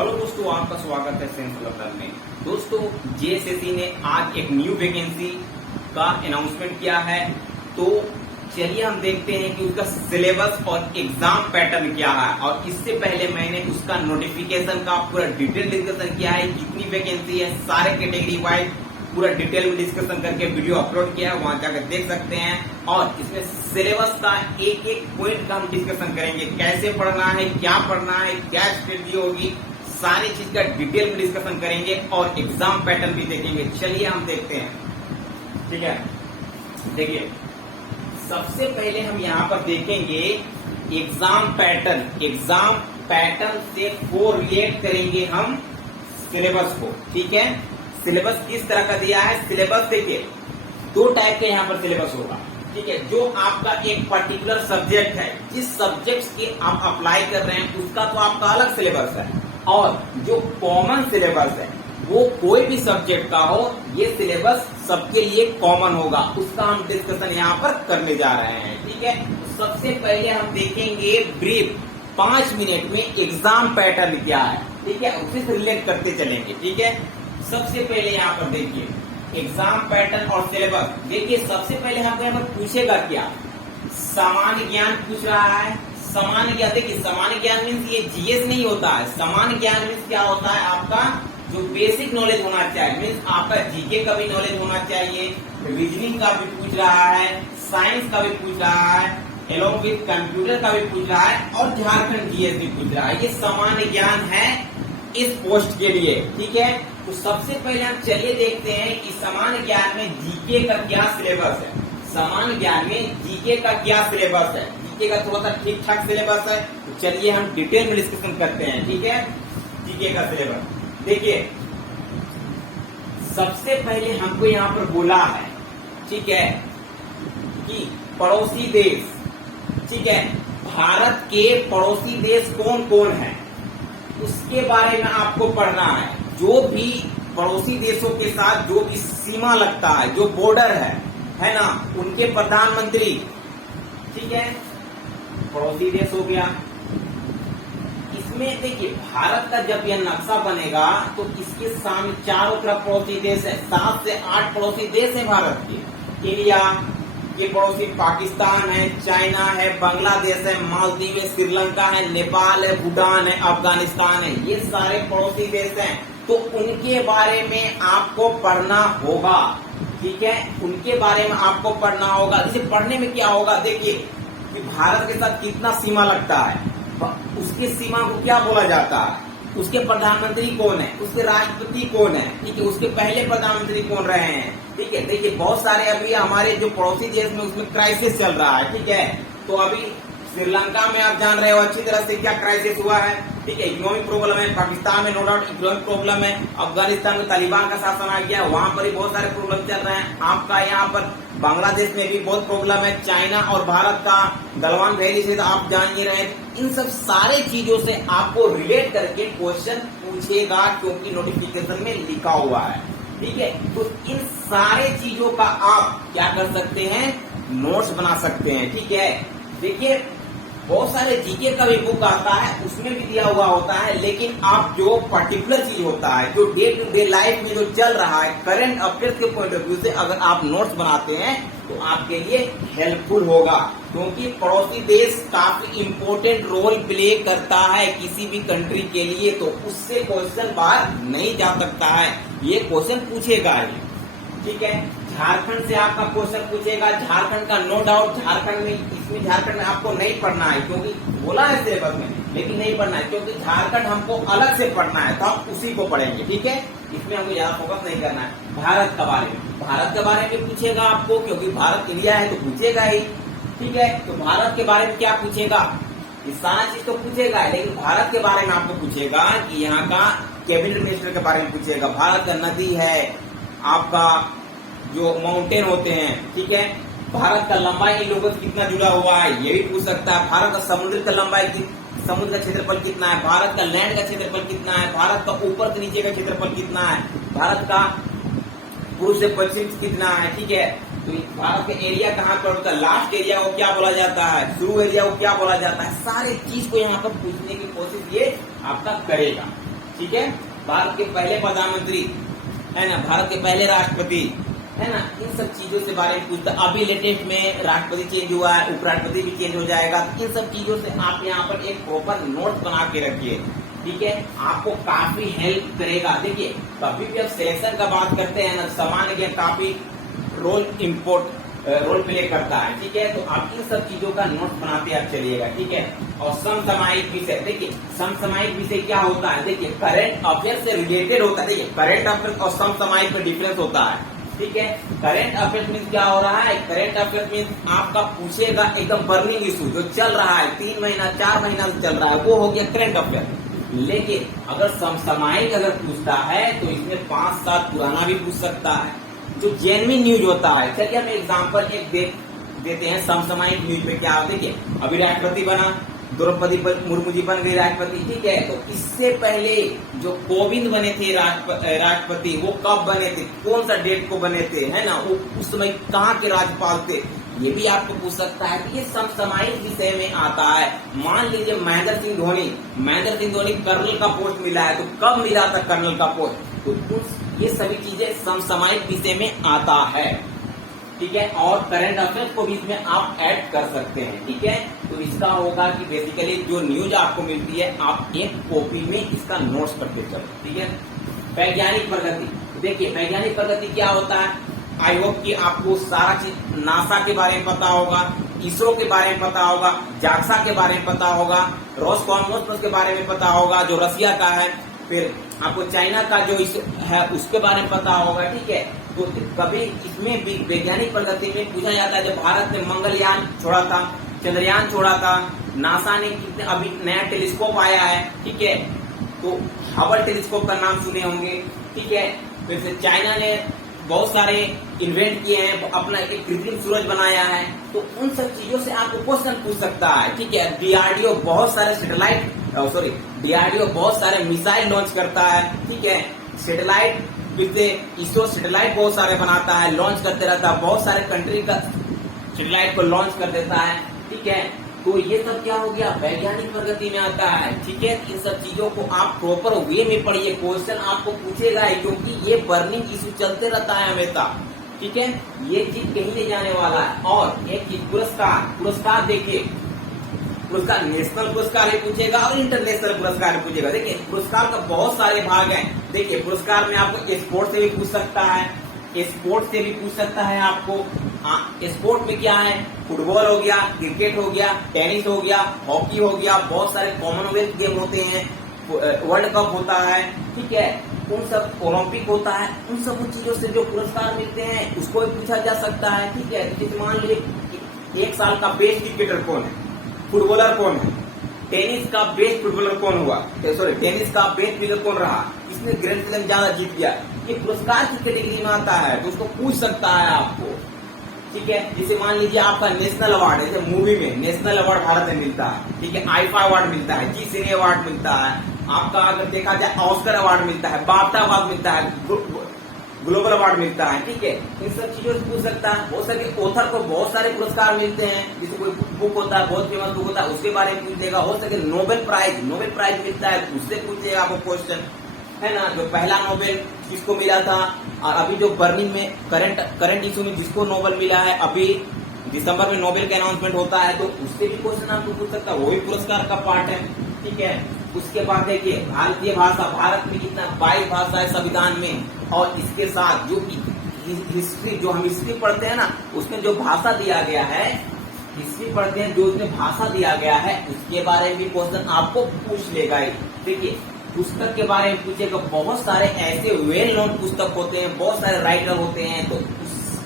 Hello दोस्तों, आपका स्वागत है सेंस लर्नर में। दोस्तों, जेएसएससी ने आज एक न्यू वैकेंसी का अनाउंसमेंट किया है। तो चलिए हम देखते हैं कि उसका सिलेबस और एग्जाम पैटर्न क्या है। और इससे पहले मैंने उसका नोटिफिकेशन का पूरा डिटेल डिस्कशन किया है, कितनी वैकेंसी है, सारे कैटेगरी वाइज पूरा डिटेल में डिस्कशन करके वीडियो अपलोड किया है, वहां जाकर देख सकते हैं। और इसमें सिलेबस का एक एक पॉइंट का हम डिस्कशन करेंगे, कैसे पढ़ना है, क्या पढ़ना है, क्या स्ट्रेटजी होगी, सारी चीज का डिटेल में डिस्कशन करेंगे और एग्जाम पैटर्न भी देखेंगे। चलिए हम देखते हैं, ठीक है। देखिए, सबसे पहले हम यहाँ पर देखेंगे एग्जाम पैटर्न। एग्जाम पैटर्न से कोरिलेट करेंगे हम सिलेबस को, ठीक है। सिलेबस किस तरह का दिया है, सिलेबस देखिए दो टाइप के यहाँ पर सिलेबस होगा, ठीक है। जो आपका एक पर्टिकुलर सब्जेक्ट है, जिस सब्जेक्ट की आप अप्लाई कर रहे हैं उसका तो आपका अलग सिलेबस है, और जो कॉमन सिलेबस है वो कोई भी सब्जेक्ट का हो, ये सिलेबस सबके लिए कॉमन होगा, उसका हम डिस्कशन यहाँ पर करने जा रहे हैं, ठीक है। सबसे पहले हम देखेंगे ब्रीफ 5 मिनट में एग्जाम पैटर्न क्या है, ठीक है, उसी से रिलेट करते चलेंगे, ठीक है। सबसे पहले यहाँ पर देखिए एग्जाम पैटर्न और सिलेबस। देखिए, सबसे पहले हमको यहाँ पर पूछेगा क्या, सामान्य ज्ञान पूछ रहा है। सामान्य ज्ञान, देखिए सामान्य ज्ञान मीन्स ये जीएस नहीं होता है। सामान्य ज्ञान मीन्स क्या होता है, आपका जो बेसिक नॉलेज होना चाहिए, मीन्स आपका जीके का भी नॉलेज होना चाहिए, रीजनिंग का भी पूछ रहा है, साइंस का भी पूछ रहा है, एलोंग विथ कंप्यूटर का भी पूछ रहा है, और झारखंड जीएस भी पूछ रहा है। ये सामान्य ज्ञान है इस पोस्ट के लिए, ठीक है। तो सबसे पहले हम चलिए देखते हैं कि सामान्य ज्ञान में जीके का क्या सिलेबस है। सामान्य ज्ञान में जीके का क्या सिलेबस है, जीके का थोड़ा सा ठीक ठाक सिलेबस है। तो चलिए हम डिटेल में डिस्कशन करते हैं, ठीक है। जीके का सिलेबस देखिए, सबसे पहले हमको यहाँ पर बोला है, ठीक है, कि पड़ोसी देश, ठीक है, भारत के पड़ोसी देश कौन कौन है उसके बारे में आपको पढ़ना है। जो भी पड़ोसी देशों के साथ जो भी सीमा लगता है, जो बॉर्डर है ना, उनके प्रधानमंत्री, ठीक है, पड़ोसी देश हो गया। इसमें देखिए भारत का जब यह नक्शा बनेगा तो इसके सामने चारों तरफ पड़ोसी देश है, 7 से 8 पड़ोसी देश है भारत के। इंडिया के पड़ोसी पाकिस्तान है, चाइना है, बांग्लादेश है, मालदीव है, श्रीलंका है, नेपाल है, भूटान है, अफगानिस्तान है, ये सारे पड़ोसी देश हैं। तो उनके बारे में आपको पढ़ना होगा, ठीक है, उनके बारे में आपको पढ़ना होगा। जैसे पढ़ने में क्या होगा, देखिए कि भारत के साथ कितना सीमा लगता है, उसके सीमा को क्या बोला जाता है, उसके प्रधानमंत्री कौन है, उसके राष्ट्रपति कौन है, ठीक है, उसके पहले प्रधानमंत्री कौन रहे हैं, ठीक है। देखिए बहुत सारे अभी हमारे जो पड़ोसी देश में उसमें क्राइसिस चल रहा है, ठीक है। तो अभी श्रीलंका में आप जान रहे हो अच्छी तरह से क्या क्राइसिस हुआ है, ठीक है, इकोनॉमिक प्रॉब्लम है। पाकिस्तान में नो डाउट इकोनॉमिक प्रॉब्लम है। अफगानिस्तान में तालिबान का शासन आ गया, वहां पर भी बहुत सारे प्रॉब्लम चल रहे हैं। आपका यहाँ पर बांग्लादेश में भी बहुत प्रॉब्लम है। चाइना और भारत का गलवान वैली से तो आप जान ही रहे हैं। इन सब सारे चीजों से आपको रिलेट करके क्वेश्चन पूछेगा, क्योंकि नोटिफिकेशन में लिखा हुआ है, ठीक है। तो इन सारे चीजों का आप क्या कर सकते हैं, नोट्स बना सकते हैं, ठीक है। देखिए बहुत सारे जीके का भी बुक आता है, उसमें भी दिया हुआ होता है, लेकिन आप जो पर्टिकुलर चीज होता है, जो डे टू डे लाइफ में जो चल रहा है, करंट अफेयर्स के पॉइंट ऑफ व्यू से अगर आप नोट्स बनाते हैं तो आपके लिए हेल्पफुल होगा। क्योंकि पड़ोसी देश काफी इम्पोर्टेंट रोल प्ले करता है किसी भी कंट्री के लिए, तो उससे क्वेश्चन बाहर नहीं जा सकता है, ये क्वेश्चन पूछेगा ही, ठीक है। झारखंड से आपका क्वेश्चन पूछेगा, झारखंड का नो डाउट, झारखंड में इसमें झारखंड में आपको नहीं पढ़ना है, क्योंकि बोला है सिलेबस में, लेकिन नहीं पढ़ना है, क्योंकि झारखंड हमको अलग से पढ़ना है, तो हम उसी को पढ़ेंगे, ठीक है। इसमें हमको ज्यादा फोकस नहीं करना है। भारत के बारे में, भारत के बारे में पूछेगा आपको, क्योंकि भारत इंडिया है तो पूछेगा ही, ठीक है। तो भारत के बारे में क्या पूछेगा, ये सारा चीज तो पूछेगा, लेकिन भारत के बारे में आपको पूछेगा कि यहाँ का कैबिनेट मिनिस्टर के बारे में पूछेगा, भारत का नदी है, आपका जो माउंटेन होते हैं, ठीक है, भारत का लंबाई इन लोगों से कितना जुड़ा हुआ है, ये भी पूछ सकता है। भारत का समुद्र का लंबाई, समुद्र का क्षेत्रफल कितना है, भारत का लैंड का क्षेत्रफल कितना है, भारत का ऊपर से नीचे का क्षेत्रफल कितना है, भारत का पूर्व से पश्चिम कितना है, ठीक है। तो भारत का एरिया कहाँ पर होता है, लास्ट एरिया को क्या बोला जाता है, शुरू एरिया को क्या बोला जाता है, सारे चीज को यहाँ पर पूछने की कोशिश ये आपका करेगा, ठीक है, भारत के पहले प्रधानमंत्री है ना, भारत के पहले राष्ट्रपति है ना, इन सब चीजों से बारे में पूछता। अभी लेटेस्ट में राष्ट्रपति चेंज हुआ है, उपराष्ट्रपति भी चेंज हो जाएगा। इन सब चीजों से आप यहाँ पर एक प्रॉपर नोट बना के रखिए, ठीक है, आपको काफी हेल्प करेगा। देखिए कभी भी आप सिलेक्शन का बात करते हैं ना, सामान्य ज्ञान काफी रोल प्ले करता है, ठीक है, तो आप इन सब चीजों का नोट बनाते आप चलिएगा, ठीक है। और समसामयिक विषय, देखिए समसामयिक विषय क्या होता है, देखिए करंट अफेयर से रिलेटेड होता है। देखिए करंट अफेयर और समसामयिक में डिफरेंस होता है, ठीक है। करंट अफेयर मीन्स क्या हो रहा है, करंट अफेयर मीन्स आपका पूछेगा एकदम बर्निंग इशू जो चल रहा है, 3 महीना 4 महीना से चल रहा है, वो हो गया करंट अफेयर। लेकिन अगर समसामयिक अगर पूछता है तो इसमें 5 साल पुराना भी पूछ सकता है, जो जेन्युइन न्यूज होता है। चलिए हम एग्जांपल एक देते हैं समसामयिक न्यूज में क्या। देखिए अभी राष्ट्रपति बना, द्रौपदी मुर्मू जी बन गई राष्ट्रपति, ठीक है, तो इससे पहले जो कोविंद बने थे राष्ट्रपति, वो कब बने थे, कौन सा डेट को बने थे, है ना, वो उस समय कहाँ के राज्यपाल थे, ये भी आपको पूछ सकता है। तो ये समसामयिक विषय में आता है। मान लीजिए महेंद्र सिंह धोनी कर्नल का पोस्ट मिला है, तो कब मिला था कर्नल का पोस्ट, तो ये सभी चीजें समसामयिक विषय में आता है, ठीक है। और करंट अफेयर्स को भी इसमें आप ऐड कर सकते हैं, ठीक है। तो इसका होगा कि बेसिकली जो न्यूज आपको मिलती है आप एक कॉपी में इसका नोट्स करके चलो, ठीक है। वैज्ञानिक प्रगति, देखिए वैज्ञानिक प्रगति क्या होता है, आई होप कि आपको सारा चीज नासा के बारे में पता होगा, इसरो के बारे में पता होगा, जाक्सा के बारे में पता होगा, रोसकॉसमोस के बारे में पता होगा जो रसिया का है, फिर आपको चाइना का जो है उसके बारे में पता होगा, ठीक है। तो कभी इसमें भी वैज्ञानिक प्रगति में पूछा जाता है, जब भारत ने मंगलयान छोड़ा था, चंद्रयान छोड़ा था, नासा ने कितने अभी नया टेलीस्कोप आया है, ठीक है, तो हबल टेलीस्कोप का नाम सुने होंगे, ठीक है। फिर से चाइना ने बहुत सारे इन्वेंट किए हैं, अपना एक कृत्रिम सूरज बनाया है, तो उन सब चीजों से आपको क्वेश्चन पूछ सकता है, ठीक है। डीआरडीओ बहुत सारे मिसाइल लॉन्च करता है, ठीक है, सैटेलाइट इसरो सैटेलाइट बहुत सारे बनाता है, लॉन्च करते रहता है, बहुत सारे कंट्री का सैटेलाइट को लॉन्च कर देता है, ठीक है। तो ये सब क्या हो गया, वैज्ञानिक प्रगति में आता है, ठीक है। इन सब चीजों को आप प्रॉपर वे में पढ़िए, क्वेश्चन आपको पूछेगा क्योंकि ये बर्निंग इशू चलते रहता है हमेशा, ठीक है, ये चीज कहीं नहीं जाने वाला है। और एक चीज पुरस्कार देखिए, पुरस्कार नेशनल पुरस्कार भी पूछेगा और इंटरनेशनल पुरस्कार भी पूछेगा। देखिए पुरस्कार का बहुत सारे भाग हैं, देखिए पुरस्कार में आपको स्पोर्ट से भी पूछ सकता है, आपको स्पोर्ट में क्या है, फुटबॉल हो गया, क्रिकेट हो गया, टेनिस हो गया, हॉकी हो गया, बहुत सारे कॉमनवेल्थ गेम होते हैं, वर्ल्ड कप होता है, ठीक है, उन सब ओलंपिक होता है, उन सब चीजों से जो पुरस्कार मिलते हैं उसको भी पूछा जा सकता है, ठीक है। जैसे मान लीजिए 1 साल का बेस्ट क्रिकेटर कौन है, फुटबॉलर कौन है, टेनिस का बेस्ट फुटबॉलर कौन हुआ, टेनिस का बेस्ट प्लेयर कौन रहा, किसने ग्रैंड स्लैम ज्यादा जीत गया, ये पुरस्कार की कैटेगरी में आता है, तो उसको पूछ सकता है आपको, ठीक है। जैसे मान लीजिए आपका नेशनल अवार्ड है, जैसे मूवी में नेशनल अवार्ड भारत में मिलता है, ठीक है, आईफा अवार्ड मिलता है, जी सिने अवार्ड मिलता है, आपका अगर देखा जाए ऑस्कर अवार्ड मिलता है, बाफ्टा अवार्ड मिलता है, ग्लोबल अवार्ड मिलता है, ठीक है। इन सब चीजों से पूछ सकता है। हो सके ऑथर को बहुत सारे पुरस्कार मिलते हैं, जैसे कोई बुक होता है, बहुत फेमस बुक होता है, उसके बारे में पूछ लेगा। हो सके नोबेल प्राइज मिलता है, उससे पूछेगा आपको क्वेश्चन, है ना, जो पहला नोबेल किसको मिला था, और अभी जो बर्निंग में करंट इशू में जिसको नोबेल मिला है, अभी दिसंबर में नोबेल का अनाउंसमेंट होता है, तो उससे भी क्वेश्चन आपको पूछ सकता है, वो भी पुरस्कार का पार्ट है, ठीक है। उसके बाद देखिए भारतीय भाषा, भारत में कितना 22 भाषा है संविधान में, और इसके साथ जो हिस्ट्री, जो हम हिस्ट्री पढ़ते हैं ना, उसमें जो भाषा दिया गया है, हिस्ट्री पढ़ते हैं जो उसमें भाषा दिया गया है, उसके बारे में भी क्वेश्चन आपको पूछ लेगा। देखिए पुस्तक के बारे में पूछेगा, बहुत सारे ऐसे वेल नोन पुस्तक होते हैं, बहुत सारे राइटर होते हैं, तो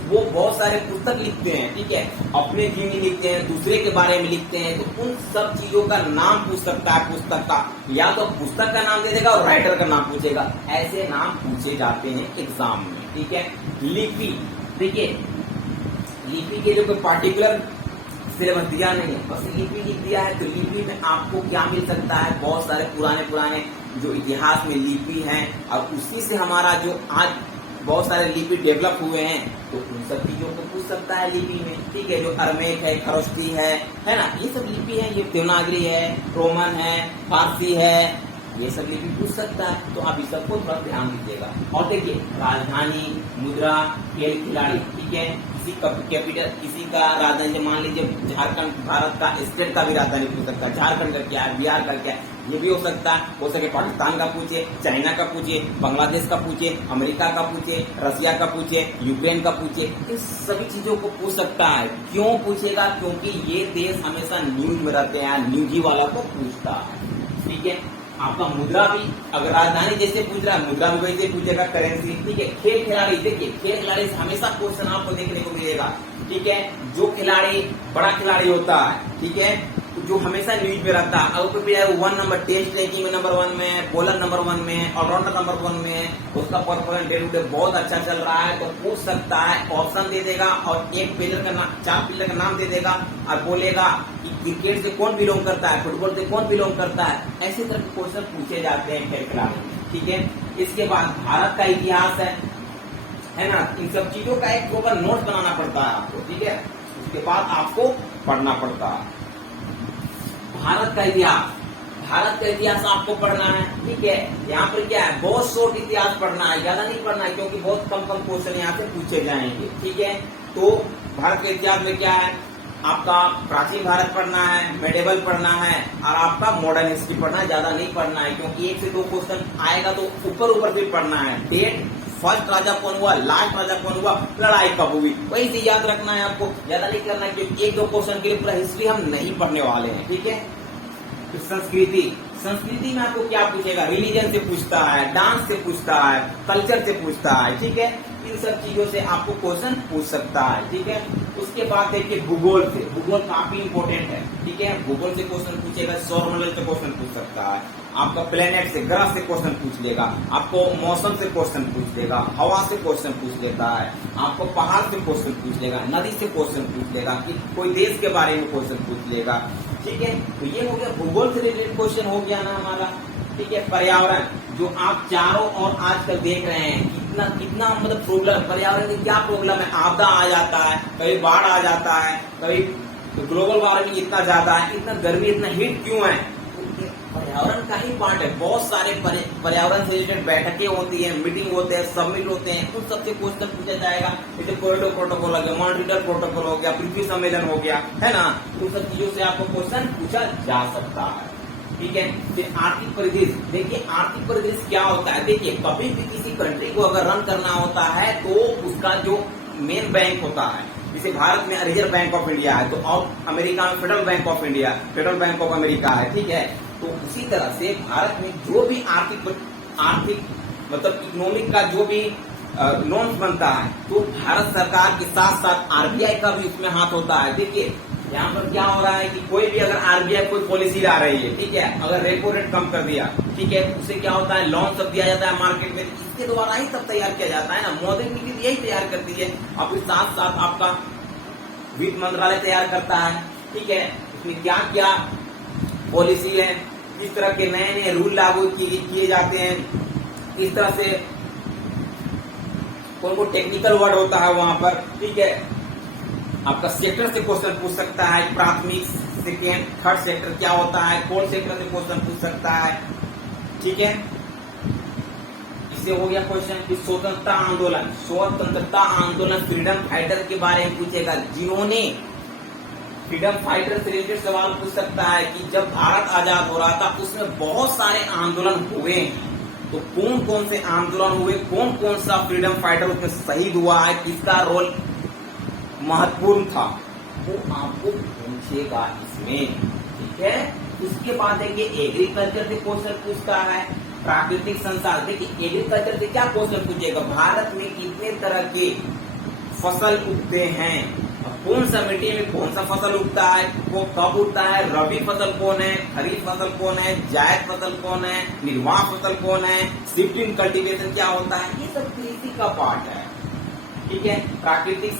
वो बहुत सारे पुस्तक लिखते हैं, ठीक है, अपने जीवनी लिखते हैं, दूसरे के बारे में लिखते हैं, तो उन सब चीजों का नाम पूछ सकता है पुस्तक का, या तो पुस्तक का नाम दे देगा और राइटर का नाम पूछेगा, ऐसे नाम पूछे जाते हैं एग्जाम में, ठीक है। लिपि, देखिए लिपि के जो कोई पार्टिकुलर सिलेबस दिया नहीं है, बस लिपि लिख दिया है, तो लिपि में आपको क्या मिल सकता है, बहुत सारे पुराने जो इतिहास में लिपि हैं, और उसी से हमारा जो आज बहुत सारे लिपि डेवलप हुए हैं, तो उन सब चीजों को पूछ सकता है लिपि में, ठीक है। जो अरमेक है, खरोष्टी है ना, ये सब लिपि है, ये देवनागरी है, रोमन है, फारसी है, ये सब भी पूछ सकता है। तो आप इस सबको थोड़ा ध्यान दीजिएगा। और देखिए राजधानी, मुद्रा, खेल खिलाड़ी, ठीक है, किसी का कैपिटल, किसी का राजधानी, मान लीजिए झारखंड, भारत का स्टेट का भी राजधानी पूछ सकता है, झारखंड का क्या है, बिहार का क्या है, ये भी हो सकता है। हो सके पाकिस्तान का पूछे, चाइना का पूछे, बांग्लादेश का पूछे, अमेरिका का पूछे, रसिया का पूछे, यूक्रेन का पूछे, इस सभी चीजों को पूछ सकता है। क्यों पूछेगा? क्योंकि ये देश हमेशा न्यूज में रहते हैं, न्यूज ही वाला को पूछता है, ठीक है। आपका मुद्रा भी, अगर राजधानी जैसे पूछ रहा है, मुद्रा भी वैसे पूछेगा, करेंसी, ठीक है। खेल खिलाड़ी, देखिए खेल खिलाड़ी से हमेशा क्वेश्चन आपको देखने को मिलेगा, ठीक है। जो खिलाड़ी बड़ा खिलाड़ी होता है, ठीक है, जो हमेशा न्यूज में रहता है, अगर कोई 1 नंबर टेस्ट रैंकिंग में नंबर 1 में, बॉलर नंबर 1 में, ऑलराउंडर नंबर 1 में, उसका परफॉर्मेंस डे टू डे बहुत अच्छा चल रहा है, तो पूछ सकता है, ऑप्शन दे देगा और एक प्लेयर का नाम, 4 प्लेयर का नाम दे देगा और बोलेगा कि क्रिकेट से कौन बिलोंग करता है, फुटबॉल से कौन बिलोंग करता है। ऐसे तरह के क्वेश्चन पूछे जाते हैं खेल खिलाड़ी, ठीक है। इसके बाद भारत का इतिहास है ना, इन सब चीजों का एक प्रॉपर नोट बनाना पड़ता है आपको, ठीक है। उसके बाद आपको पढ़ना पड़ता है भारत का इतिहास। भारत का इतिहास आपको पढ़ना है, ठीक है। यहाँ पर क्या है, बहुत शॉर्ट इतिहास पढ़ना है, ज्यादा नहीं पढ़ना है, क्योंकि बहुत कम कम क्वेश्चन यहाँ से पूछे जाएंगे, ठीक है। तो भारत के इतिहास में क्या है, आपका प्राचीन भारत पढ़ना है, मेडिवल पढ़ना है और आपका मॉडर्न हिस्ट्री पढ़ना है, ज्यादा नहीं पढ़ना है, क्योंकि 1 से 2 क्वेश्चन आएगा तो ऊपर भी पढ़ना है। डेट, फर्स्ट राजा कौन हुआ, लास्ट राजा कौन हुआ, लड़ाई कब हुई, वही से याद रखना है आपको, ज्यादा नहीं करना है, क्योंकि 1-2 क्वेश्चन के लिए पूरा हिस्ट्री हम नहीं पढ़ने वाले हैं, ठीक है। तो संस्कृति, संस्कृति में आपको क्या पूछेगा, रिलीजन से पूछता है, डांस से पूछता है, कल्चर से पूछता है, ठीक है। इन सब चीजों से आपको क्वेश्चन पूछ सकता है, ठीक है। उसके बाद देखिए भूगोल से, भूगोल काफी इंपोर्टेंट है, ठीक है। भूगोल से क्वेश्चन पूछेगा, सौरमंडल से क्वेश्चन पूछ सकता है, आपका प्लेनेट से, ग्रह से क्वेश्चन पूछ लेगा, आपको मौसम से क्वेश्चन पूछ लेगा, हवा से क्वेश्चन पूछ लेता है, आपको पहाड़ से क्वेश्चन पूछ लेगा, नदी से क्वेश्चन पूछ लेगा, कि कोई देश के बारे में क्वेश्चन पूछ लेगा, ठीक है। तो ये हो गया भूगोल से रिलेटेड क्वेश्चन हो गया ना हमारा, ठीक है। पर्यावरण, जो आप चारों ओर आजकल देख रहे हैं, कितना कितना मतलब प्रॉब्लम, पर्यावरण में क्या प्रॉब्लम है, आपदा आ जाता है, कभी बाढ़ आ जाता है, कभी तो ग्लोबल वार्मिंग इतना ज्यादा है, इतना गर्मी, इतना हीट क्यों है, पर्यावरण का ही पार्ट है। बहुत सारे पर्यावरण से रिलेटेड बैठकें होती है, मीटिंग होते हैं, सबमिट होते हैं, उन सबसे क्वेश्चन पूछा जाएगा। जैसे कोरिडोर प्रोटोकॉल हो गया, मॉन्ट्रियल प्रोटोकॉल हो गया, पृथ्वी सम्मेलन हो गया, है ना, उन सब चीजों से आपको क्वेश्चन पूछा जा सकता है, ठीक है। फिर आर्थिक परिदृश्य, देखिए आर्थिक परिदृश्य क्या होता है, देखिए कभी भी किसी कंट्री को अगर रन करना होता है तो उसका जो मेन बैंक होता है, जैसे भारत में रिजर्व बैंक ऑफ इंडिया है, तो और अमेरिका में federal bank of India, federal bank of America है, ठीक है। तो उसी तरह से भारत में जो भी आर्थिक मतलब इकोनॉमिक का जो भी लोन बनता है, तो भारत सरकार के साथ साथ आरबीआई का भी उसमें हाथ होता है। देखिए यहाँ पर क्या हो रहा है कि कोई भी अगर आरबीआई कोई पॉलिसी ला रही है, ठीक है, अगर रेपो रेट कम कर दिया, ठीक है, उससे क्या होता है, लोन सब दिया जाता है मार्केट में, इसके द्वारा ही सब तैयार किया जाता है ना, मौद्रिक नीति यही तैयार करती है। अब साथ साथ आपका वित्त मंत्रालय तैयार करता है, ठीक है, इसमें क्या क्या पॉलिसी है, किस तरह के नए नए रूल लागू किए जाते हैं, इस तरह से कोई टेक्निकल वर्ड होता है वहां पर, ठीक है। आपका सेक्टर से क्वेश्चन पूछ सकता है, प्राथमिक, सेकेंड, थर्ड सेक्टर क्या होता है, फोर्थ सेक्टर से क्वेश्चन पूछ सकता है, ठीक है। इससे हो गया क्वेश्चन कि स्वतंत्रता आंदोलन फ्रीडम फाइटर के बारे में पूछेगा, जिन्होंने फ्रीडम फाइटर से रिलेटेड सवाल पूछ सकता है कि जब भारत आजाद हो रहा था उसमें बहुत सारे आंदोलन हुए, तो कौन कौन से आंदोलन हुए, कौन कौन सा फ्रीडम फाइटर उसमें शहीद हुआ है, किसका रोल महत्वपूर्ण था, वो आपको पूछेगा इसमें, ठीक है। उसके बाद देखिए एग्रीकल्चर से क्वेश्चन पूछता है, प्राकृतिक संसाधन, देखिए एग्रीकल्चर से क्या क्वेश्चन पूछेगा, भारत में कितने तरह के फसल उगते हैं, कौन सा मिट्टी में कौन सा फसल उगता है, वो कब उगता है, रबी फसल कौन है, खरीफ फसल कौन है, जायद फसल कौन है, निर्वाह फसल कौन है, शिफ्टिंग कल्टीवेशन क्या होता है, ये सब कृषि का पार्ट है, ठीक है। प्राकृतिक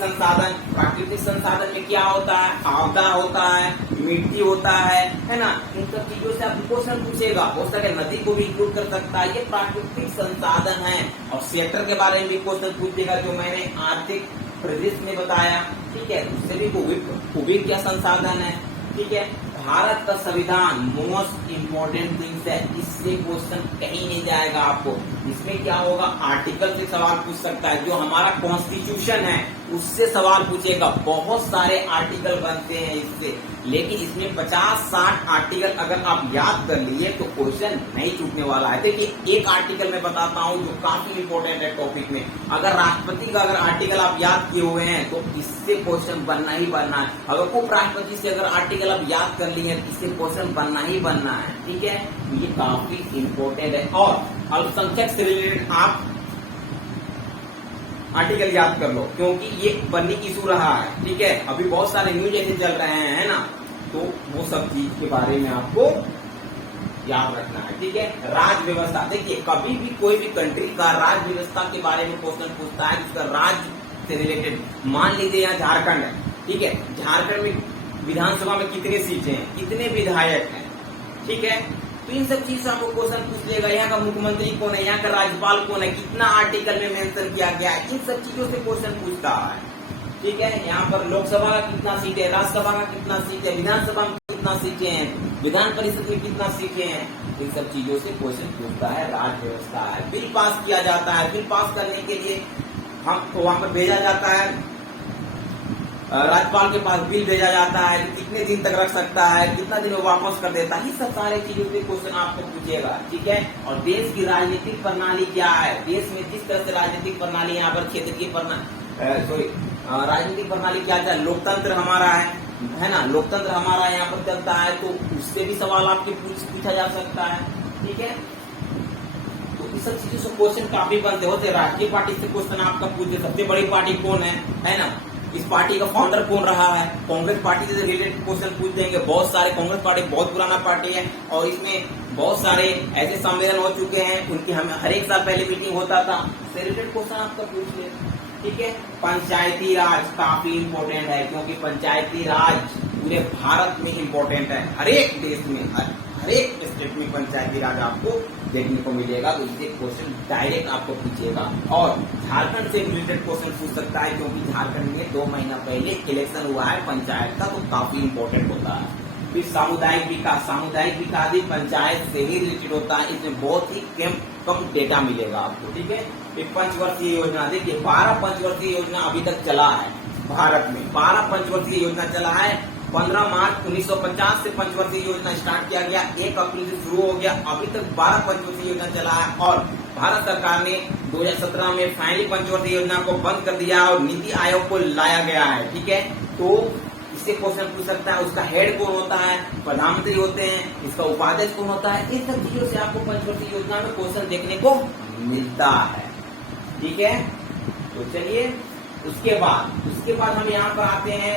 संसाधन में क्या होता है, आपदा होता है, मिट्टी होता है ना, इन सब चीजों से आपको क्वेश्चन पूछेगा। हो सके नदी को भी इंक्लूड कर सकता है, ये प्राकृतिक संसाधन है। और सेक्टर के बारे में भी क्वेश्चन पूछेगा, जो मैंने आर्थिक परिदृश्य में बताया, ठीक है। उससे भी भूमि क्या संसाधन है, ठीक है। भारत का संविधान मोस्ट इम्पोर्टेंट थिंग्स है, इससे क्वेश्चन कहीं नहीं जाएगा आपको। इसमें क्या होगा, आर्टिकल से सवाल पूछ सकता है, जो हमारा कॉन्स्टिट्यूशन है उससे सवाल पूछेगा। बहुत सारे आर्टिकल बनते हैं इससे, लेकिन इसमें 50-60 आर्टिकल अगर आप याद कर लिए तो क्वेश्चन नहीं छूटने वाला है। देखिए एक आर्टिकल मैं बताता हूं जो काफी इंपॉर्टेंट है टॉपिक में। अगर राष्ट्रपति का अगर आर्टिकल आप याद किए हुए हैं तो इससे क्वेश्चन बनना ही बनना है। अगर उपराष्ट्रपति से अगर आर्टिकल आप याद कर लिए तो इससे क्वेश्चन बनना ही बनना है, ठीक है। ये काफी इंपॉर्टेंट है। और अल्पसंख्यक से रिलेटेड आप आर्टिकल याद कर लो, क्योंकि ये बर्निंग इशू रहा है, ठीक है। अभी बहुत सारे न्यूज ऐसे चल रहे हैं, है ना, तो वो सब चीज के बारे में आपको याद रखना है, ठीक है। राज्य व्यवस्था, देखिए कभी भी कोई भी कंट्री का राज्य व्यवस्था के बारे में क्वेश्चन पूछता है, उसका राज्य से रिलेटेड। मान लीजिए यहाँ झारखंड है, ठीक है। झारखंड में विधानसभा में कितने सीटें हैं, कितने विधायक हैं, ठीक है। तो इन सब चीज से आपको क्वेश्चन पूछ लेगा। यहाँ का मुख्यमंत्री कौन है, यहाँ का राज्यपाल कौन है, कितना आर्टिकल में मेंशन किया गया है, इन सब चीजों से क्वेश्चन पूछता है, ठीक है। यहाँ पर लोकसभा का कितना सीट है, राज्यसभा का कितना सीट है, विधानसभा में कितना सीटें हैं, विधान परिषद में कितना सीटें हैं, इन सब चीजों से क्वेश्चन पूछता है। राज्य व्यवस्था है। बिल पास किया जाता है, बिल पास करने के लिए हम वहां पर भेजा जाता है, राज्यपाल के पास बिल भेजा जाता है, कितने दिन तक रख सकता है, कितना दिन में वापस कर देता है, ये सब सारे चीजों पे क्वेश्चन आपको पूछेगा, ठीक है। और देश की राजनीतिक प्रणाली क्या है, देश में जिस तरह से राजनीतिक प्रणाली यहाँ पर क्षेत्रीय राजनीतिक प्रणाली क्या है, लोकतंत्र हमारा है ना, लोकतंत्र हमारा यहाँ पर चलता है, तो उससे भी सवाल आपके पूछा जा सकता है, ठीक है। तो इस सब चीजों से क्वेश्चन काफी बनते होते। राष्ट्रीय पार्टी से क्वेश्चन आपका पूछे, सबसे बड़ी पार्टी कौन है ना, इस पार्टी का फाउंडर कौन रहा है, कांग्रेस पार्टी से रिलेटेड क्वेश्चन पूछ देंगे। बहुत सारे, कांग्रेस पार्टी बहुत पुराना पार्टी है और इसमें बहुत सारे ऐसे सम्मेलन हो चुके हैं, उनकी हमें हर एक साल पहले मीटिंग होता था, उससे रिलेटेड क्वेश्चन आपका पूछ ले, ठीक है। पंचायती राज काफी इम्पोर्टेंट है, क्योंकि पंचायती राज पूरे भारत में इम्पोर्टेंट है। हर एक देश में, हर एक स्टेट में पंचायती राज आपको देखने को मिलेगा, तो इससे क्वेश्चन डायरेक्ट आपको पूछेगा। और झारखंड से रिलेटेड क्वेश्चन पूछ सकता है, क्योंकि झारखंड में 2 महीना पहले इलेक्शन हुआ है पंचायत का, तो काफी इम्पोर्टेंट होता है। फिर सामुदायिक विकास भी पंचायत से ही रिलेटेड होता है, इसमें बहुत ही कम डेटा मिलेगा आपको, ठीक है। फिर पंचवर्षीय योजना, देखिए 12 पंचवर्षीय योजना अभी तक चला है भारत में, 12 पंचवर्षीय योजना चला है। 15 मार्च 1950 से पंचवर्षीय योजना स्टार्ट किया गया, 1 अप्रैल से शुरू हो गया, अभी तक 12 पंचवर्षीय योजना चला है। और भारत सरकार ने 2017 में फाइनली पंचवर्षीय योजना को बंद कर दिया और नीति आयोग को लाया गया है, ठीक है। तो इससे क्वेश्चन पूछ सकता है, उसका हेड कौन होता है, प्रधानमंत्री होते हैं, इसका उपाध्यक्ष कौन होता है, इन सब चीजों से आपको पंचवर्षीय योजना में क्वेश्चन देखने को मिलता है, ठीक है। तो चलिए उसके बाद हम यहाँ पर आते हैं,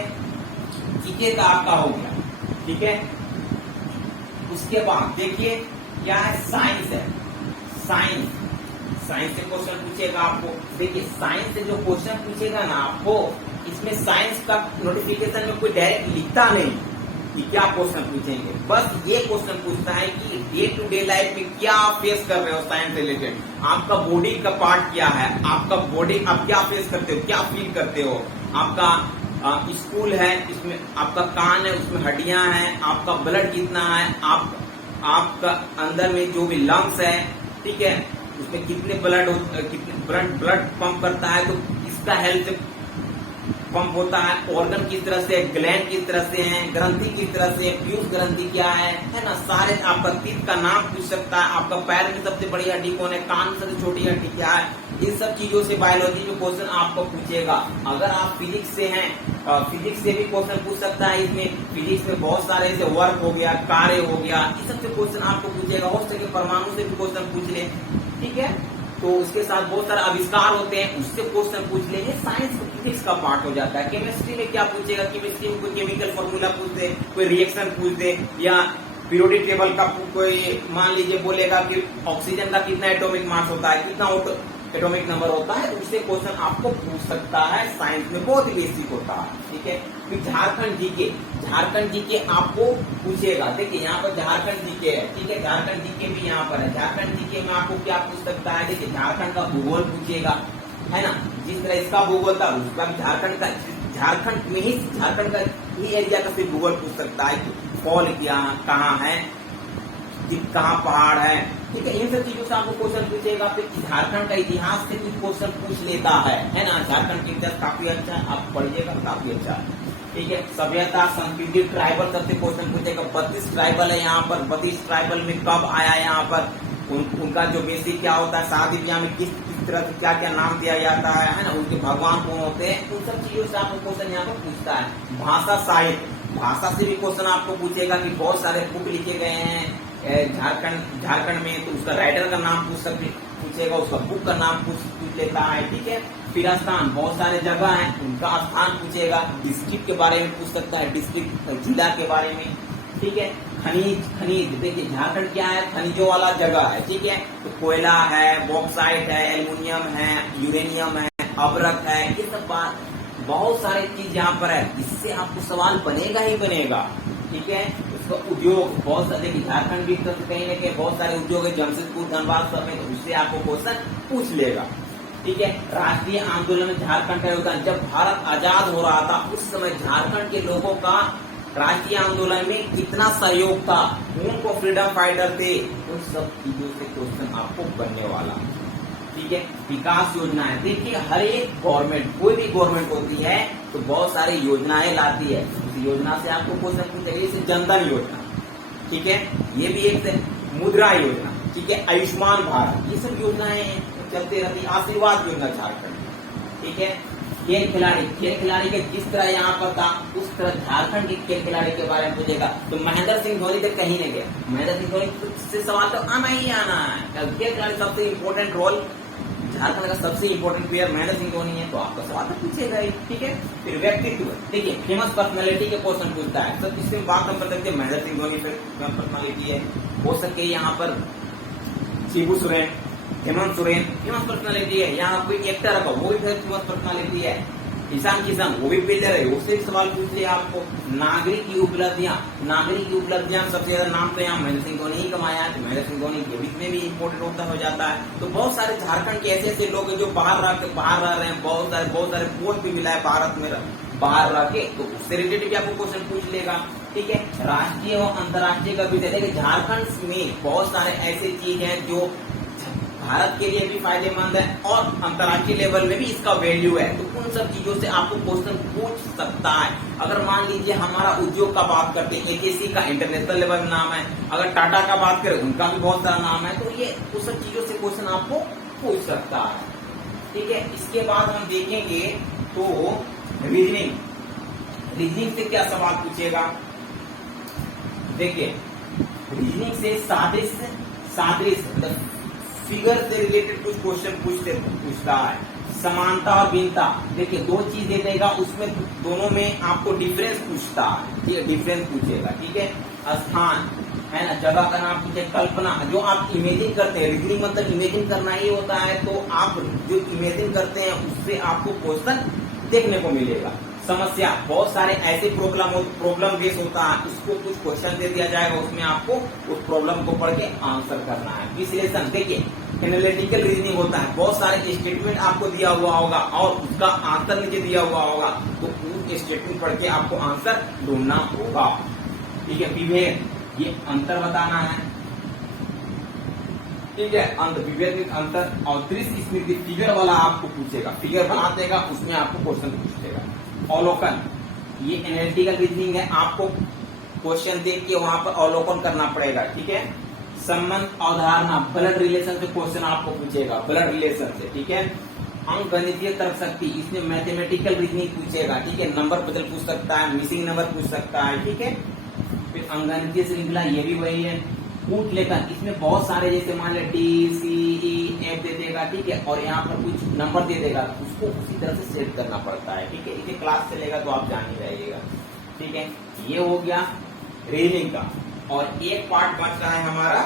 जीके का आपका हो गया, ठीक है। उसके बाद देखिए क्या है, साइंस है। साइंस से क्वेश्चन पूछेगा आपको। देखिए साइंस से जो क्वेश्चन पूछेगा ना आपको, इसमें साइंस का नोटिफिकेशन में कोई डायरेक्ट लिखता नहीं कि क्या क्वेश्चन पूछेंगे, बस ये क्वेश्चन पूछता है कि डे टू डे लाइफ में क्या आप फेस कर रहे हो, साइंस रिलेटेड। आपका बॉडी का पार्ट क्या है, आपका बॉडी आप क्या फेस करते हो, क्या फील करते हो। आपका स्कूल है, इसमें आपका कान है, उसमें हड्डियां हैं, आपका ब्लड कितना है, आपका अंदर में जो भी लंग्स है, ठीक है, उसमें कितने ब्लड पंप करता है, तो इसका हेल्थ पंप होता है, ऑर्गन किस तरह से, ग्लैंड किस तरह से है, ग्रंथि किस तरह से, पीयूष ग्रंथि क्या है ना, सारे। आपका तीत का नाम पूछ सकता है, आपका पैर में सबसे बड़ी हड्डी कौन है, कान में सबसे छोटी हड्डी क्या है, इन सब चीजों से बायोलॉजी में क्वेश्चन आपको पूछेगा। अगर आप फिजिक्स से हैं, फिजिक्स से भी क्वेश्चन पूछ सकता है। इसमें फिजिक्स में बहुत सारे जैसे वर्क हो गया, कार्य हो गया, इस सब से क्वेश्चन आपको पूछेगा। हो सके परमाणु से भी क्वेश्चन पूछ ले, ठीक है। तो उसके साथ बहुत सारे आविष्कार होते हैं, उससे क्वेश्चन पूछ ले। साइंस फिजिक्स का पार्ट हो जाता है। केमिस्ट्री में क्या पूछेगा, केमिस्ट्री में कोई केमिकल फॉर्मूला पूछ दे, कोई रिएक्शन पूछ दे, या पीरियोडिक टेबल का कोई मान लीजिए बोलेगा कि ऑक्सीजन का कितना एटॉमिक मास होता है, कितना एटॉमिक नंबर होता है, तो उससे क्वेश्चन आपको पूछ सकता है। साइंस में बहुत ही बेसिक होता है, ठीक है। फिर झारखंड जीके आपको पूछेगा। देखिए यहाँ पर झारखंड जीके है, ठीक है, झारखंड जीके भी यहाँ पर है। झारखंड जीके में आपको क्या पूछ सकता है, देखिए झारखंड का भूगोल पूछेगा, है ना, जिस तरह इसका भूगोल था उसका भी झारखंड में ही झारखंड का ये एरिया का सिर्फ गूगल पूछ सकता है कि फॉल क्या कहाँ है, कहाँ पहाड़ है, ठीक है। इन सब चीजों से आपको क्वेश्चन पूछेगा। फिर झारखंड का इतिहास से भी क्वेश्चन पूछ लेता है ना। झारखंड का इतिहास काफी अच्छा है, आप पढ़िएगा काफी अच्छा है, ठीक है। सभ्यता, संस्कृति, ट्राइबल सबसे क्वेश्चन पूछेगा। 32 ट्राइबल है यहाँ पर, 32 ट्राइबल में कब आया यहाँ पर, उनका जो बेसिक क्या होता है, शादी ब्याह में किस तरह से क्या क्या नाम दिया जाता है ना, उनके भगवान कौन होते हैं, उन सब चीजों से आपको क्वेश्चन यहाँ पर पूछता है। भाषा, साहित्य, भाषा से भी क्वेश्चन आपको पूछेगा कि बहुत सारे बुक लिखे गए हैं झारखंड में, तो उसका राइटर का नाम पूछेगा, उसका बुक का नाम पूछ लेता है, ठीक है। फिर स्थान, बहुत सारे जगह हैं, उनका स्थान पूछेगा। डिस्ट्रिक्ट के बारे में पूछ सकता है, डिस्ट्रिक्ट जिला के बारे में, ठीक है। खनिज देखिए झारखंड क्या है, खनिजों वाला जगह है, ठीक है। तो कोयला है, बॉक्साइट है, एल्युमिनियम है, यूरेनियम है, अभ्रक है, ये सब बात बहुत सारी चीज यहाँ पर है, इससे आपको सवाल बनेगा ही बनेगा, ठीक है। उसका उद्योग बहुत सारे, झारखंड भी कहीं ना कहीं बहुत सारे उद्योग है, जमशेदपुर, धनबाद सब में, तो उससे आपको क्वेश्चन पूछ लेगा, ठीक है। राष्ट्रीय आंदोलन में झारखंड का योगदान, जब भारत आजाद हो रहा था उस समय झारखंड के लोगों का राष्ट्रीय आंदोलन में कितना सहयोग था, उनको फ्रीडम फाइटर थे, उन सब चीजों से क्वेश्चन आपको बनने वाला, ठीक है। विकास योजनाएं, देखिए हर एक गवर्नमेंट, कोई भी गवर्नमेंट होती है तो बहुत सारी योजनाएं लाती है, उस योजना से आपको क्वेश्चन पूछेगा। जैसे जनधन योजना, ठीक है, ये भी एक मुद्रा योजना, ठीक है, आयुष्मान भारत, ये सब योजनाएं चलते रहती। आशीर्वाद योजना झारखंड, ठीक है। खेल खिलाड़ी के जिस तरह यहाँ पर था उस तरह झारखंड के खेल खिलाड़ी के बारे में पूछेगा। तो महेंद्र सिंह धोनी तक कहीं नहीं गया, महेंद्र सिंह धोनी से सवाल तो आना ही आना है। खेल खिलाड़ी सबसे इम्पोर्टेंट रोल, झारखंड का सबसे इम्पोर्टेंट प्लेयर महेंद्र सिंह धोनी है, तो आपका सवाल तो पूछेगा ही, ठीक है। फिर व्यक्तित्व, देखिए फेमस पर्सनैलिटी के क्वेश्चन पूछता है, सब इससे बात हम कर सकते हैं। महेंद्र सिंह धोनी फेमस पर्सनैलिटी है, हो सके यहाँ पर शिबू सोरेन, हेमंत सोरेन फेमस पर्सनैलिटी है। यहाँ कोई एक्टर है वो भी फेमस पर्सनैलिटी है। ईशान किशन वो भी बिल्डर है, उससे भी सवाल पूछ लिया आपको। नागरिक की उपलब्धियां सबसे ज्यादा नाम तो यहाँ महेंद्र सिंह धोनी ही कमाया है, तो महेंद्र सिंह धोनी गेमिंग में भी इम्पोर्टेंट होता हो जाता है। तो बहुत सारे झारखंड के ऐसे ऐसे लोग हैं जो बाहर रह रहे हैं, बहुत सारे पोस्ट भी मिला है भारत में बाहर रह के, तो उससे रिलेटेड भी आपको क्वेश्चन पूछ लेगा, ठीक है। राष्ट्रीय और अंतर्राष्ट्रीय का विषय, देखिए झारखंड में बहुत सारे ऐसे चीज हैं जो भारत के लिए भी फायदेमंद है और अंतर्राष्ट्रीय लेवल में भी इसका वैल्यू है, तो उन सब चीजों से आपको क्वेश्चन पूछ सकता है। अगर मान लीजिए हमारा उद्योग का बात करते हैं, एकेसी का इंटरनेशनल लेवल में नाम है, अगर टाटा का बात करें उनका भी बहुत सारा नाम है, तो ये उस सब चीजों से क्वेश्चन आपको पूछ सकता है, ठीक है। इसके बाद हम देखेंगे तो रीजनिंग से क्या सवाल पूछेगा। देखिए रीजनिंग से सादृश्य मतलब फिगर से रिलेटेड कुछ क्वेश्चन पूछता है। समानता और भिन्नता, देखिए दो चीज दे देगा, उसमें दोनों में आपको डिफरेंस पूछता है, ये डिफरेंस पूछेगा, ठीक है। स्थान है ना, जगह का नाम पूछे। कल्पना, जो आप इमेजिन करते हैं, रीजनिंग मतलब इमेजिन करना ही होता है, तो आप जो इमेजिन करते हैं उससे आपको क्वेश्चन देखने को मिलेगा। समस्या, बहुत सारे ऐसे प्रॉब्लम बेस होता है, उसको कुछ क्वेश्चन दे दिया जाएगा, उसमें आपको उस प्रॉब्लम को पढ़ के आंसर करना है। विश्लेषण, देखिए एनालिटिकल रीजनिंग होता है, बहुत सारे स्टेटमेंट आपको दिया हुआ होगा और उसका आंसर नीचे दिया हुआ होगा, तो उस स्टेटमेंट पढ़ के आपको आंसर ढूंढना होगा, ठीक है। विभेद, ये अंतर बताना है, ठीक है। विभेद में अंतर। और दृश्य स्मृति, फिगर वाला आपको पूछेगा, फिगर बना देगा, उसमें आपको क्वेश्चन पूछेगा। अवलोकन, ये एनालिटिकल रीजनिंग है, आपको क्वेश्चन देख के वहां पर अवलोकन करना पड़ेगा, ठीक है। संबंध अवधारणा, ब्लड रिलेशन से क्वेश्चन आपको पूछेगा, ब्लड रिलेशन से, ठीक है। अंक गणितीय तर्क शक्ति, इसमें मैथमेटिकल रीजनिंग पूछेगा, ठीक है। नंबर बदल पूछ सकता है, मिसिंग नंबर पूछ सकता है, ठीक है। फिर अंकगणितीय श्रृंखला, ये भी वही है। कूट लेखन, इसमें बहुत सारे जैसे मान ले DCE F दे देगा, ठीक है, और यहाँ पर कुछ नंबर दे देगा, उसको उसी तरह से सेट करना पड़ता है, ठीक है। इसे क्लास चलेगा तो आप जान ही रहिएगा, ठीक है। ये हो गया रीजनिंग का। और एक पार्ट बच रहा है हमारा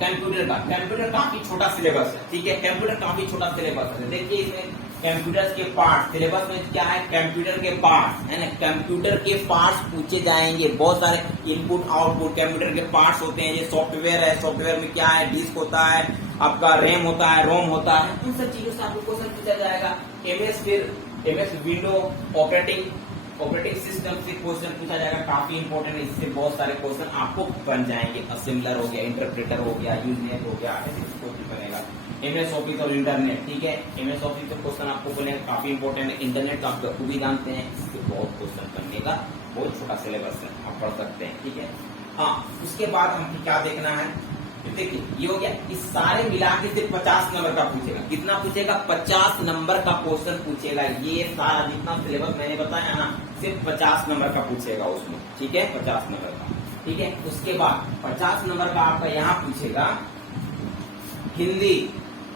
कंप्यूटर का। कंप्यूटर काफी छोटा सिलेबस है, ठीक है, कंप्यूटर काफी छोटा सिलेबस है। देखिए इसमें कंप्यूटर के पार्ट, सिलेबस में क्या है, कंप्यूटर के पार्ट्स है ना, कंप्यूटर के पार्ट्स पूछे जाएंगे। बहुत सारे इनपुट आउटपुट कंप्यूटर के पार्ट्स होते हैं। ये सॉफ्टवेयर है, सॉफ्टवेयर में क्या है, डिस्क होता है, आपका रैम होता है, रोम होता है, उन सब चीजों से आपको क्वेश्चन पूछा जाएगा। MS window operating operating system से क्वेश्चन पूछा जाएगा, काफी इंपॉर्टेंट है, इससे बहुत सारे क्वेश्चन आपको बन जाएंगे। असेंबलर हो गया, इंटरप्रेटर हो गया, यूजनेट हो गया, ऐसे क्वेश्चन बनेगा। एमएस ऑफिस और इंटरनेट, ठीक है, एमएस ऑफिस का क्वेश्चन आपको बनेगा, काफी इंपॉर्टेंट है। इंटरनेट का आप बखूबी जानते हैं, इससे बहुत क्वेश्चन बनने का बहुत छोटा सिलेबस है, आप पढ़ सकते हैं, ठीक है। हाँ, उसके बाद हम क्या देखना है, देखिए ये हो गया, इस सारे मिला के सिर्फ 50 नंबर का पूछेगा। कितना पूछेगा? 50 नंबर का क्वेश्चन पूछेगा। ये सारा जितना सिलेबस मैंने बताया ना, सिर्फ 50 नंबर का पूछेगा उसमें, ठीक है, 50 नंबर का, ठीक है। उसके बाद 50 नंबर का आपका यहाँ पूछेगा हिंदी,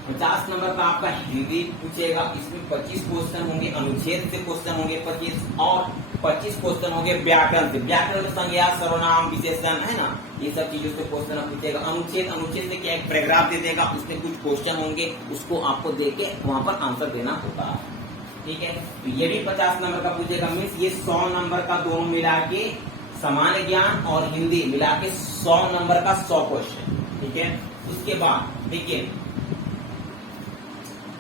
50 नंबर का आपका हिंदी पूछेगा। इसमें 25 क्वेश्चन होंगे अनुच्छेद से, क्वेश्चन होंगे 25, और 25 क्वेश्चन होंगे व्याकरण से। व्याकरण में संज्ञा, सर्वनाम, विशेषण है ना, ये सब चीजों से क्वेश्चन पूछेगा। अनुच्छेद से क्या, एक पैराग्राफ दे देगा, उसमें कुछ क्वेश्चन होंगे, उसको आपको देके वहां पर आंसर देना होगा, ठीक है। तो ये भी 50 नंबर का पूछेगा, मीन्स ये 100 नंबर का दोनों मिला के, सामान्य ज्ञान और हिंदी मिला के 100 नंबर का 100 क्वेश्चन, ठीक है। उसके बाद देखिए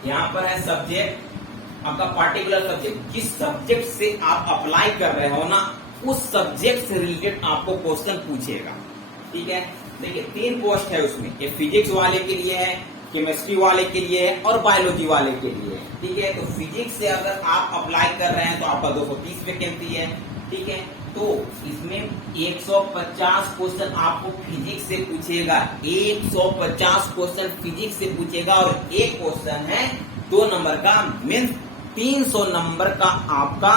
यहाँ पर है सब्जेक्ट, आपका पार्टिकुलर सब्जेक्ट, जिस सब्जेक्ट से आप अप्लाई कर रहे हो ना, उस सब्जेक्ट से रिलेटेड आपको क्वेश्चन पूछेगा, ठीक है। देखिए 3 पोस्ट है उसमें, ये फिजिक्स वाले के लिए है, केमिस्ट्री वाले के लिए है और बायोलॉजी वाले के लिए है, ठीक है। तो फिजिक्स से अगर आप अप्लाई कर रहे हैं तो आपका 230 वैकेंसी है, ठीक है। तो इसमें 150 क्वेश्चन आपको फिजिक्स से पूछेगा, 150 क्वेश्चन फिजिक्स से पूछेगा, और एक क्वेश्चन है 2 नंबर का, मीन्स 300 नंबर का आपका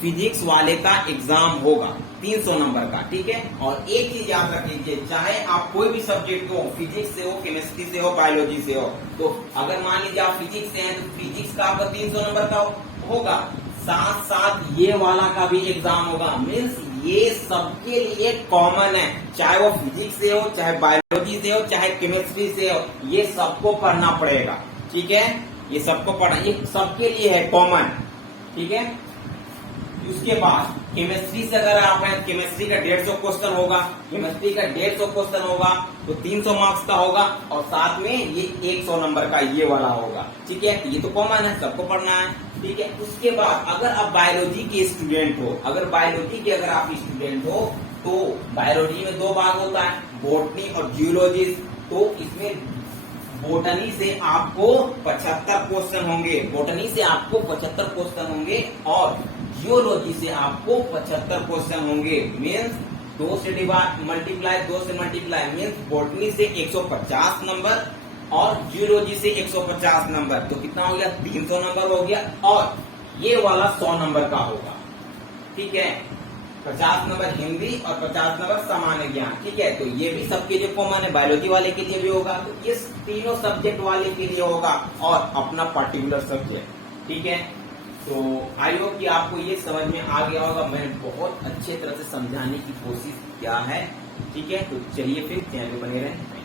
फिजिक्स वाले का एग्जाम होगा, 300 नंबर का, ठीक है। और एक चीज याद रख लीजिए, चाहे आप कोई भी सब्जेक्ट हो, फिजिक्स से हो, केमिस्ट्री से हो, बायोलॉजी से हो, तो अगर मान लीजिए आप फिजिक्स से हैं तो फिजिक्स का आपका 300 नंबर का होगा, साथ साथ ये वाला का भी एग्जाम होगा। मीन्स ये सबके लिए कॉमन है, चाहे वो फिजिक्स से हो, चाहे बायोलॉजी से हो, चाहे केमिस्ट्री से हो, ये सबको पढ़ना पड़ेगा, ठीक है। ये सबको पढ़ना, ये सबके लिए है कॉमन, ठीक है। उसके बाद केमिस्ट्री से अगर आप हैं, केमिस्ट्री का 150 क्वेश्चन होगा, केमिस्ट्री का 150 क्वेश्चन होगा तो 300 मार्क्स का होगा, और साथ में ये 100 नंबर का ये वाला होगा, ठीक है। ये तो कॉमन है, सबको पढ़ना है, ठीक है। उसके बाद अगर आप बायोलॉजी के स्टूडेंट हो, अगर आप स्टूडेंट हो, तो बायोलॉजी में 2 भाग होता है, बोटनी और जियोलॉजी। तो इसमें बोटनी से आपको 75 क्वेश्चन होंगे, बोटनी से आपको 75 क्वेश्चन होंगे, और जियोलॉजी से आपको 75 क्वेश्चन होंगे। मीन्स 2 से मल्टीप्लाई, मीन्स बोटनी से 150 नंबर और जियोलॉजी से 150 नंबर, तो कितना हो गया? 300 नंबर हो गया, और ये वाला 100 नंबर का होगा, ठीक है। 50 नंबर हिंदी और 50 नंबर सामान्य ज्ञान, ठीक है। तो ये भी सबके लिए कॉमन है, बायोलॉजी वाले के लिए भी होगा, तो ये तीनों सब्जेक्ट वाले के लिए होगा, और अपना पर्टिकुलर सब्जेक्ट, ठीक है। तो आई होप कि आपको ये समझ में आ गया होगा, मैंने बहुत अच्छे तरह से समझाने की कोशिश किया है, ठीक है। तो चलिए फिर चैनल बने रहें।